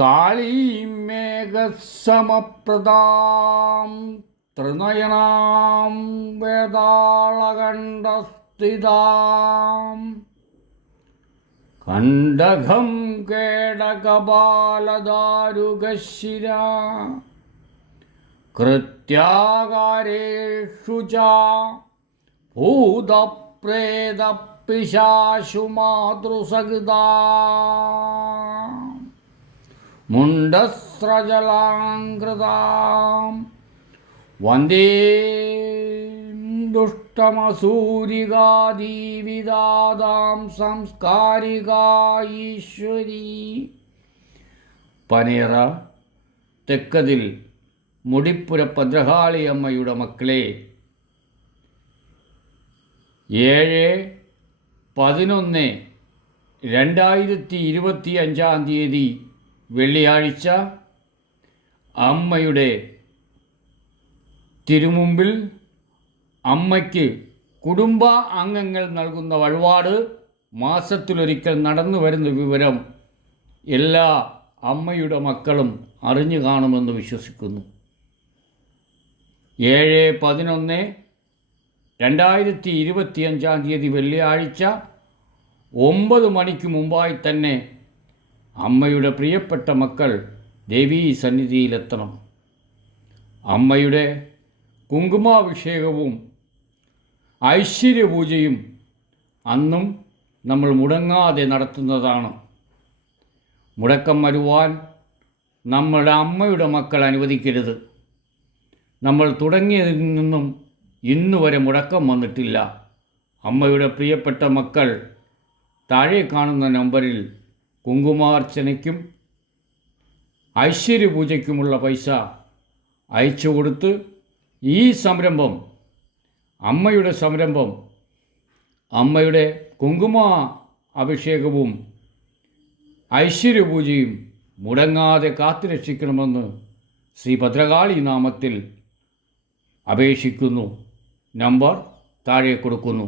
കാളീം മേഘസമപ്രദാം ത്രിനയനാം വേതാളകണ്ഠസ്ഥിതാം കണ്ഡകം കേടകപാലദാരുകശിരാ കൃത്യാകാരേഷു ച ഭൂതപ്രേതപിശാചു മാതൃസഹിതാ മുണ്ഡസ്രജലാംകൃതാം വന്ദേ ദുഷ്ടമസൂരികാദീവിദാദാം സംസ്കാരികാ ഈശ്വരീ. പനേറ തെക്കതിൽ മുടിപ്പുര ഭദ്രകാളിയമ്മയുടെ മക്കളെ, 7/11/2025 വെള്ളിയാഴ്ച അമ്മയുടെ തിരുമുമ്പിൽ അമ്മയ്ക്ക് കുടുംബ അംഗങ്ങൾ നൽകുന്ന വഴിപാട് മാസത്തിലൊരിക്കൽ നടന്നു വരുന്ന വിവരം എല്ലാ അമ്മയുടെ മക്കളും അറിഞ്ഞു കാണുമെന്ന് വിശ്വസിക്കുന്നു. 7/11/2025 വെള്ളിയാഴ്ച 9 മണിക്ക് മുമ്പായി തന്നെ അമ്മയുടെ പ്രിയപ്പെട്ട മക്കൾ ദേവീ സന്നിധിയിലെത്തണം. അമ്മയുടെ കുങ്കുമാഭിഷേകവും ഐശ്വര്യപൂജയും അന്നും നമ്മൾ മുടങ്ങാതെ നടത്തുന്നതാണ്. മുടക്കം വരുവാൻ നമ്മുടെ അമ്മയുടെ മക്കൾ അനുവദിക്കരുത്. നമ്മൾ തുടങ്ങിയതിൽ നിന്നും ഇന്നുവരെ മുടക്കം വന്നിട്ടില്ല. അമ്മയുടെ പ്രിയപ്പെട്ട മക്കൾ താഴെ കാണുന്ന നമ്പറിൽ കുങ്കുമാർച്ചനയ്ക്കും ഐശ്വര്യപൂജയ്ക്കുമുള്ള പൈസ അയച്ചു കൊടുത്ത് ഈ സംരംഭം, അമ്മയുടെ സംരംഭം, അമ്മയുടെ കുങ്കുമ അഭിഷേകവും ഐശ്വര്യപൂജയും മുടങ്ങാതെ കാത്തുരക്ഷിക്കണമെന്ന് ശ്രീ ഭദ്രകാളി നാമത്തിൽ അപേക്ഷിക്കുന്നു. നമ്പർ താഴെ കൊടുക്കുന്നു.